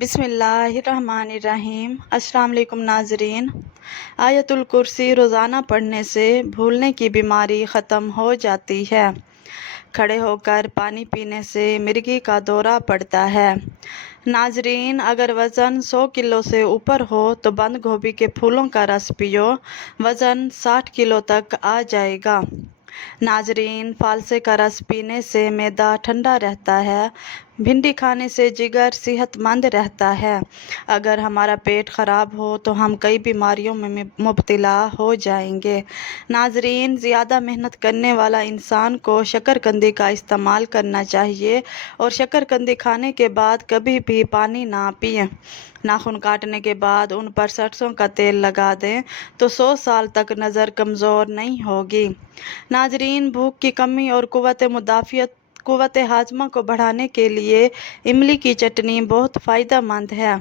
بسم اللہ الرحمن الرحیم۔ السلام علیکم ناظرین۔ آیت الکرسی روزانہ پڑھنے سے بھولنے کی بیماری ختم ہو جاتی ہے۔ کھڑے ہو کر پانی پینے سے مرگی کا دورہ پڑتا ہے۔ ناظرین، اگر وزن 100 کلو سے اوپر ہو تو بند گوبھی کے پھولوں کا رس پیو، وزن 60 کلو تک آ جائے گا۔ ناظرین، فالسے کا رس پینے سے معدہ ٹھنڈا رہتا ہے۔ بھنڈی کھانے سے جگر صحت مند رہتا ہے۔ اگر ہمارا پیٹ خراب ہو تو ہم کئی بیماریوں میں مبتلا ہو جائیں گے۔ ناظرین، زیادہ محنت کرنے والا انسان کو شکرکندی کا استعمال کرنا چاہیے اور شکرکندی کھانے کے بعد کبھی بھی پانی نہ پئیں۔ ناخن کاٹنے کے بعد ان پر سرسوں کا تیل لگا دیں تو 100 سال تک نظر کمزور نہیں ہوگی۔ ناظرین، بھوک کی کمی اور قوت ہاضمہ کو بڑھانے کے لیے املی کی چٹنی بہت فائدہ مند ہے۔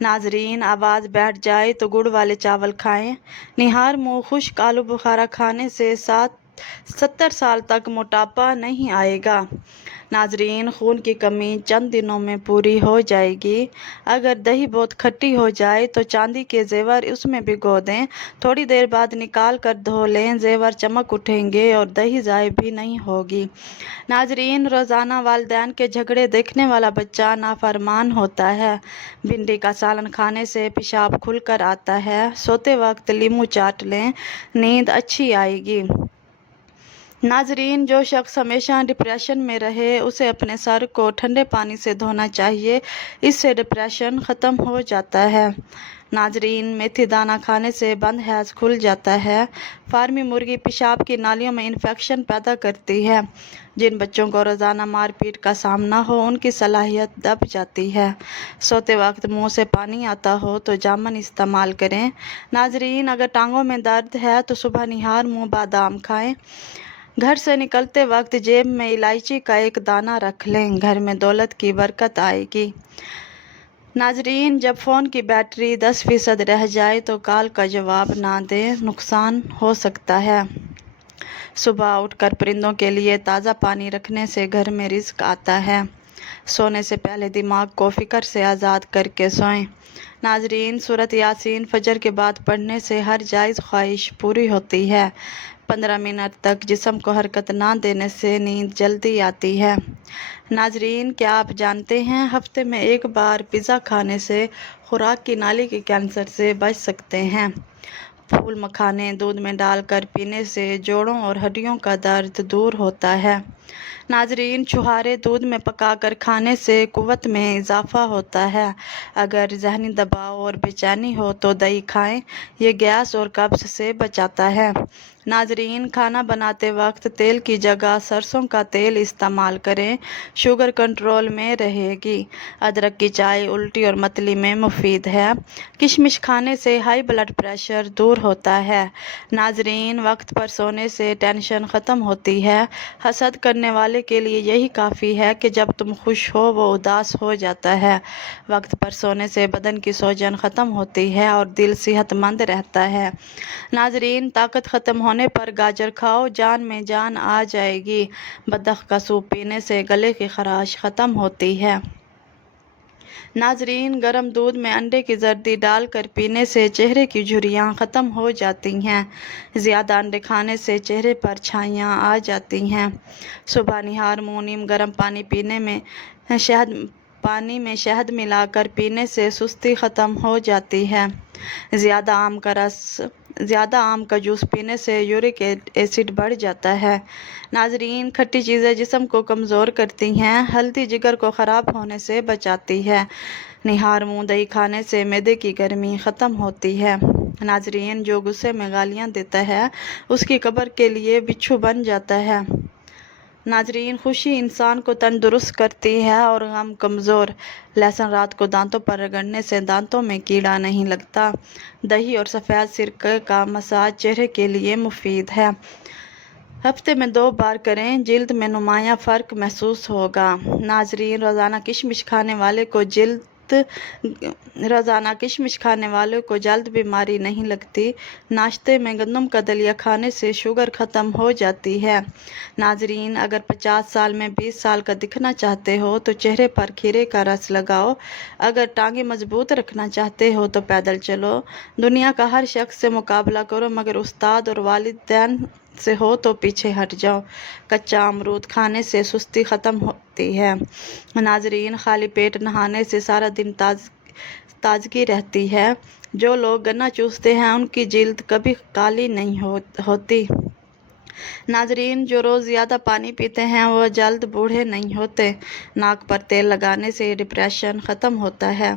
ناظرین، آواز بیٹھ جائے تو گڑ والے چاول کھائیں۔ نہار منہ خشک آلو بخارا کھانے سے 70 سال تک موٹاپا نہیں آئے گا۔ ناظرین، خون کی کمی چند دنوں میں پوری ہو جائے گی۔ اگر دہی بہت کھٹی ہو جائے تو چاندی کے زیور اس میں بھگو دیں، تھوڑی دیر بعد نکال کر دھو لیں، زیور چمک اٹھیں گے اور دہی ضائع بھی نہیں ہوگی۔ ناظرین، روزانہ والدین کے جھگڑے دیکھنے والا بچہ نافرمان ہوتا ہے۔ بھنڈی کا سالن کھانے سے پیشاب کھل کر آتا ہے۔ سوتے وقت لیموں چاٹ لیں، نیند اچھی آئے گی۔ ناظرین، جو شخص ہمیشہ ڈپریشن میں رہے اسے اپنے سر کو ٹھنڈے پانی سے دھونا چاہیے، اس سے ڈپریشن ختم ہو جاتا ہے۔ ناظرین، میتھی دانہ کھانے سے بند حیض کھل جاتا ہے۔ فارمی مرغی پیشاب کی نالیوں میں انفیکشن پیدا کرتی ہے۔ جن بچوں کو روزانہ مار پیٹ کا سامنا ہو ان کی صلاحیت دب جاتی ہے۔ سوتے وقت منہ سے پانی آتا ہو تو جامن استعمال کریں۔ ناظرین، اگر ٹانگوں میں درد ہے تو صبح نہار منہ بادام کھائیں۔ گھر سے نکلتے وقت جیب میں الائچی کا ایک دانہ رکھ لیں، گھر میں دولت کی برکت آئے گی۔ ناظرین، جب فون کی بیٹری 10% رہ جائے تو کال کا جواب نہ دیں، نقصان ہو سکتا ہے۔ صبح اٹھ کر پرندوں کے لیے تازہ پانی رکھنے سے گھر میں رزق آتا ہے۔ سونے سے پہلے دماغ کو فکر سے آزاد کر کے سوئیں۔ ناظرین، سورۃ یاسین فجر کے بعد پڑھنے سے ہر جائز خواہش پوری ہوتی ہے۔ 15 منٹ تک جسم کو حرکت نہ دینے سے نیند جلدی آتی ہے۔ ناظرین، کیا آپ جانتے ہیں ہفتے میں ایک بار پیزا کھانے سے خوراک کی نالی کے کینسر سے بچ سکتے ہیں؟ پھول مکھانے دودھ میں ڈال کر پینے سے جوڑوں اور ہڈیوں کا درد دور ہوتا ہے۔ ناظرین، چھہارے دودھ میں پکا کر کھانے سے قوت میں اضافہ ہوتا ہے۔ اگر ذہنی دباؤ اور بے چینی ہو تو دہی کھائیں، یہ گیس اور قبض سے بچاتا ہے۔ ناظرین، کھانا بناتے وقت تیل کی جگہ سرسوں کا تیل استعمال کریں، شوگر کنٹرول میں رہے گی۔ ادرک کی چائے الٹی اور متلی میں مفید ہے۔ کشمش کھانے سے ہائی بلڈ پریشر دور ہوتا ہے۔ ناظرین، وقت پر سونے سے ٹینشن ختم ہوتی ہے۔ حسد کرنے والے کے لیے یہی کافی ہے کہ جب تم خوش ہو وہ اداس ہو جاتا ہے۔ وقت پر سونے سے بدن کی سوجن ختم ہوتی ہے اور دل صحت مند رہتا ہے۔ ناظرین، طاقت ختم ہونے پر گاجر کھاؤ، جان میں جان آ جائے گی۔ بطخ کا سوپ پینے سے گلے کی خراش ختم ہوتی ہے۔ ناظرین، گرم دودھ میں انڈے کی زردی ڈال کر پینے سے چہرے کی جھریاں ختم ہو جاتی ہیں۔ زیادہ انڈے کھانے سے چہرے پر چھائیاں آ جاتی ہیں۔ صبح نہار منہ نیم گرم پانی میں شہد ملا کر پینے سے سستی ختم ہو جاتی ہے۔ زیادہ آم کا جوس پینے سے یورک ایسڈ بڑھ جاتا ہے۔ ناظرین، کھٹی چیزیں جسم کو کمزور کرتی ہیں۔ ہلدی جگر کو خراب ہونے سے بچاتی ہے۔ نہار منہ دہی کھانے سے معدے کی گرمی ختم ہوتی ہے۔ ناظرین، جو غصے میں گالیاں دیتا ہے اس کی قبر کے لیے بچھو بن جاتا ہے۔ ناظرین، خوشی انسان کو تندرست کرتی ہے اور غم کمزور۔ لہسن رات کو دانتوں پر رگڑنے سے دانتوں میں کیڑا نہیں لگتا۔ دہی اور سفید سرکہ کا مساج چہرے کے لیے مفید ہے۔ ہفتے میں 2 بار کریں، جلد میں نمایاں فرق محسوس ہوگا۔ ناظرین، روزانہ کشمش کھانے والے کو جلد روزانہ کشمش کھانے والوں کو جلد بیماری نہیں لگتی۔ ناشتے میں گندم کا دلیا کھانے سے شوگر ختم ہو جاتی ہے۔ ناظرین، اگر 50 سال میں 20 سال کا دکھنا چاہتے ہو تو چہرے پر کھیرے کا رس لگاؤ۔ اگر ٹانگیں مضبوط رکھنا چاہتے ہو تو پیدل چلو۔ دنیا کا ہر شخص سے مقابلہ کرو، مگر استاد اور والدین سے ہو تو پیچھے ہٹ جاؤ۔ کچا امرود کھانے سے سستی ختم ہوتی ہے۔ ناظرین، خالی پیٹ نہانے سے سارا دن تازگی رہتی ہے۔ جو لوگ گنا چوستے ہیں ان کی جلد کبھی کالی نہیں ہوتی۔ ناظرین، جو روز زیادہ پانی پیتے ہیں وہ جلد بوڑھے نہیں ہوتے۔ ناک پر تیل لگانے سے ڈپریشن ختم ہوتا ہے۔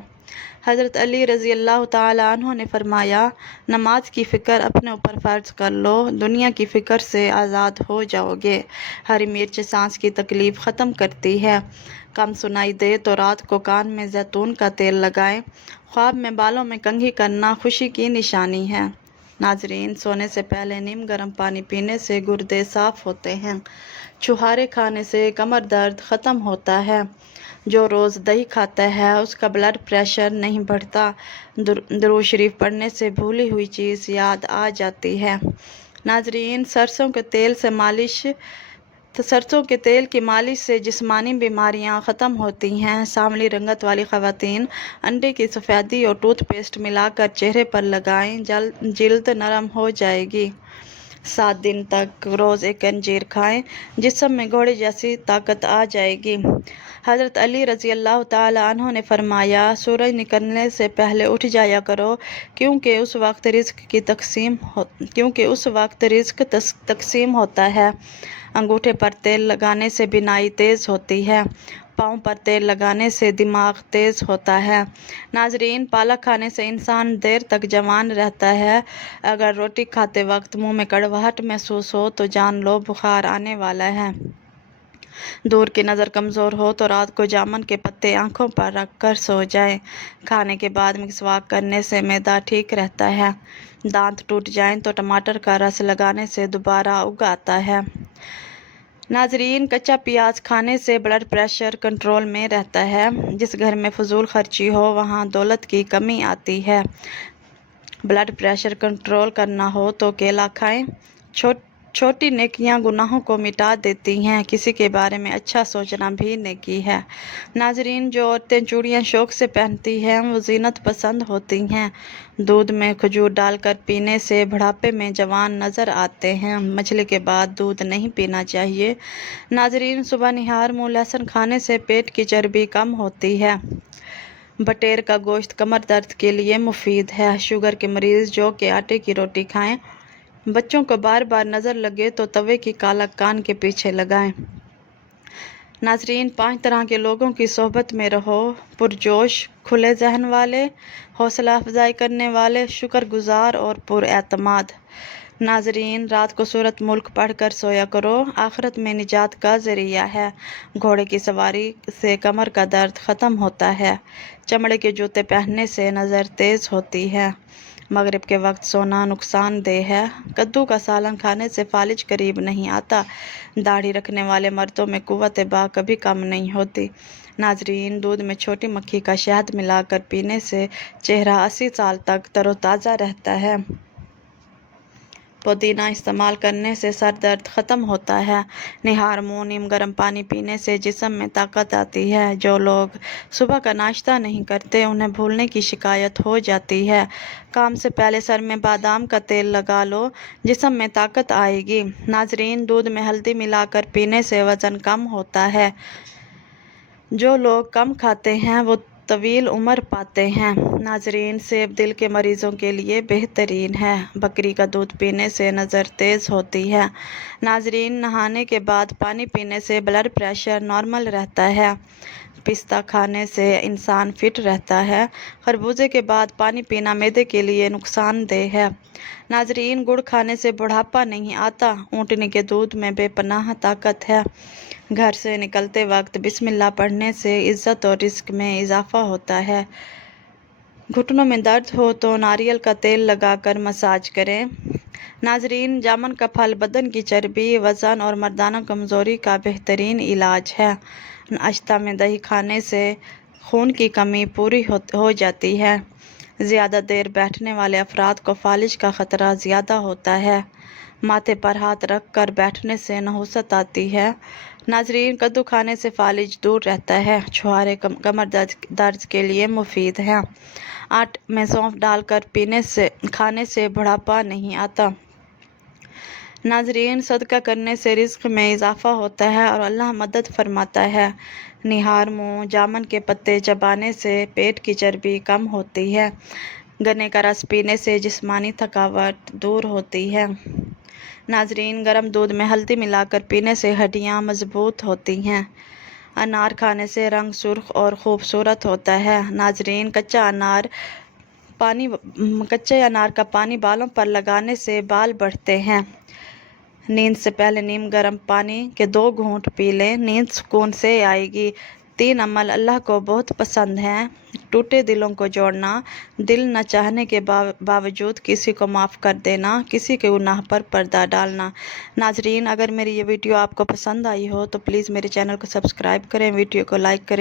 حضرت علی رضی اللہ تعالیٰ عنہ نے فرمایا، نماز کی فکر اپنے اوپر فرض کر لو، دنیا کی فکر سے آزاد ہو جاؤ گے۔ ہری مرچ سانس کی تکلیف ختم کرتی ہے۔ کم سنائی دے تو رات کو کان میں زیتون کا تیل لگائیں۔ خواب میں بالوں میں کنگھی کرنا خوشی کی نشانی ہے۔ ناظرین، سونے سے پہلے نیم گرم پانی پینے سے گردے صاف ہوتے ہیں۔ چھہارے کھانے سے کمر درد ختم ہوتا ہے۔ جو روز دہی کھاتا ہے اس کا بلڈ پریشر نہیں بڑھتا۔ درود شریف پڑھنے سے بھولی ہوئی چیز یاد آ جاتی ہے۔ ناظرین، سرسوں کے تیل کی مالش سے جسمانی بیماریاں ختم ہوتی ہیں۔ سانولی رنگت والی خواتین انڈے کی سفیدی اور ٹوتھ پیسٹ ملا کر چہرے پر لگائیں، جلد نرم ہو جائے گی۔ 7 دن تک روز ایک انجیر کھائیں، جسم میں گھوڑے جیسی طاقت آ جائے گی۔ حضرت علی رضی اللہ تعالیٰ عنہ نے فرمایا، سورج نکلنے سے پہلے اٹھ جایا کرو، کیونکہ اس وقت رزق تقسیم ہوتا ہے۔ انگوٹھے پر تیل لگانے سے بینائی تیز ہوتی ہے۔ پاؤں پر تیل لگانے سے دماغ تیز ہوتا ہے۔ ناظرین، پالک کھانے سے انسان دیر تک جوان رہتا ہے۔ اگر روٹی کھاتے وقت منہ میں کڑواہٹ محسوس ہو تو جان لو بخار آنے والا ہے۔ دور کی نظر کمزور ہو تو رات کو جامن کے پتے آنکھوں پر رکھ کر سو جائیں۔ کھانے کے بعد مسواک کرنے سے معدہ ٹھیک رہتا ہے۔ دانت ٹوٹ جائیں تو ٹماٹر کا رس لگانے سے دوبارہ اگ آتا ہے۔ ناظرین، کچا پیاز کھانے سے بلڈ پریشر کنٹرول میں رہتا ہے۔ جس گھر میں فضول خرچی ہو وہاں دولت کی کمی آتی ہے۔ بلڈ پریشر کنٹرول کرنا ہو تو کیلا کھائیں۔ چھوٹی نیکیاں گناہوں کو مٹا دیتی ہیں۔ کسی کے بارے میں اچھا سوچنا بھی نیکی ہے۔ ناظرین، جو عورتیں چوڑیاں شوق سے پہنتی ہیں وہ زینت پسند ہوتی ہیں۔ دودھ میں کھجور ڈال کر پینے سے بڑھاپے میں جوان نظر آتے ہیں۔ مچھلی کے بعد دودھ نہیں پینا چاہیے۔ ناظرین، صبح نہار منہ لہسن کھانے سے پیٹ کی چربی کم ہوتی ہے۔ بٹیر کا گوشت کمر درد کے لیے مفید ہے۔ شوگر کے مریض جو کہ آٹے کی روٹی کھائیں۔ بچوں کو بار بار نظر لگے تو توے کی کالک کان کے پیچھے لگائیں۔ ناظرین، 5 طرح کے لوگوں کی صحبت میں رہو: پرجوش، کھلے ذہن والے، حوصلہ افزائی کرنے والے، شکر گزار اور پر اعتماد۔ ناظرین، رات کو سورۃ ملک پڑھ کر سویا کرو، آخرت میں نجات کا ذریعہ ہے۔ گھوڑے کی سواری سے کمر کا درد ختم ہوتا ہے۔ چمڑے کے جوتے پہننے سے نظر تیز ہوتی ہے۔ مغرب کے وقت سونا نقصان دہ ہے۔ کدو کا سالن کھانے سے فالج قریب نہیں آتا۔ داڑھی رکھنے والے مردوں میں قوت باء کبھی کم نہیں ہوتی۔ ناظرین، دودھ میں چھوٹی مکھی کا شہد ملا کر پینے سے چہرہ 80 سال تک تر و تازہ رہتا ہے۔ پودینہ استعمال کرنے سے سر درد ختم ہوتا ہے۔ نہار منہ نیم گرم پانی پینے سے جسم میں طاقت آتی ہے۔ جو لوگ صبح کا ناشتہ نہیں کرتے انہیں بھولنے کی شکایت ہو جاتی ہے۔ کام سے پہلے سر میں بادام کا تیل لگا لو، جسم میں طاقت آئے گی۔ ناظرین، دودھ میں ہلدی ملا کر پینے سے وزن کم ہوتا ہے۔ جو لوگ کم کھاتے ہیں وہ طویل عمر پاتے ہیں۔ ناظرین، سیب دل کے مریضوں کے لیے بہترین ہے۔ بکری کا دودھ پینے سے نظر تیز ہوتی ہے۔ ناظرین، نہانے کے بعد پانی پینے سے بلڈ پریشر نارمل رہتا ہے۔ پستہ کھانے سے انسان فٹ رہتا ہے۔ خربوزے کے بعد پانی پینا معدے کے لیے نقصان دہ ہے۔ ناظرین، گڑ کھانے سے بڑھاپا نہیں آتا۔ اونٹنی کے دودھ میں بے پناہ طاقت ہے۔ گھر سے نکلتے وقت بسم اللہ پڑھنے سے عزت اور رزق میں اضافہ ہوتا ہے۔ گھٹنوں میں درد ہو تو ناریل کا تیل لگا کر مساج کریں۔ ناظرین، جامن کا پھل بدن کی چربی، وزن اور مردانہ کمزوری کا بہترین علاج ہے۔ ناشتہ میں دہی کھانے سے خون کی کمی پوری ہو جاتی ہے۔ زیادہ دیر بیٹھنے والے افراد کو فالج کا خطرہ زیادہ ہوتا ہے۔ ماتھے پر ہاتھ رکھ کر بیٹھنے سے نحوست آتی ہے۔ ناظرین، کدو کھانے سے فالج دور رہتا ہے۔ چھہارے کمر درد کے لیے مفید ہیں۔ آٹے میں سونف ڈال کر کھانے سے بڑھاپا نہیں آتا۔ ناظرین، صدقہ کرنے سے رزق میں اضافہ ہوتا ہے اور اللہ مدد فرماتا ہے۔ نہار منہ جامن کے پتے چبانے سے پیٹ کی چربی کم ہوتی ہے۔ گنے کا رس پینے سے جسمانی تھکاوٹ دور ہوتی ہے۔ ناظرین، گرم دودھ میں ہلدی ملا کر پینے سے ہڈیاں مضبوط ہوتی ہیں۔ انار کھانے سے رنگ سرخ اور خوبصورت ہوتا ہے۔ ناظرین، کچا انار کا پانی بالوں پر لگانے سے بال بڑھتے ہیں۔ نیند سے پہلے نیم گرم پانی کے 2 گھونٹ پی لیں، نیند سکون سے آئے گی۔ 3 عمل اللہ کو بہت پسند ہیں۔ ٹوٹے دلوں کو جوڑنا، دل نہ چاہنے کے باوجود کسی کو معاف کر دینا، کسی کے گناہ پر پردہ ڈالنا۔ ناظرین، اگر میری یہ ویڈیو آپ کو پسند آئی ہو تو پلیز میرے چینل کو سبسکرائب کریں، ویڈیو کو لائک کریں۔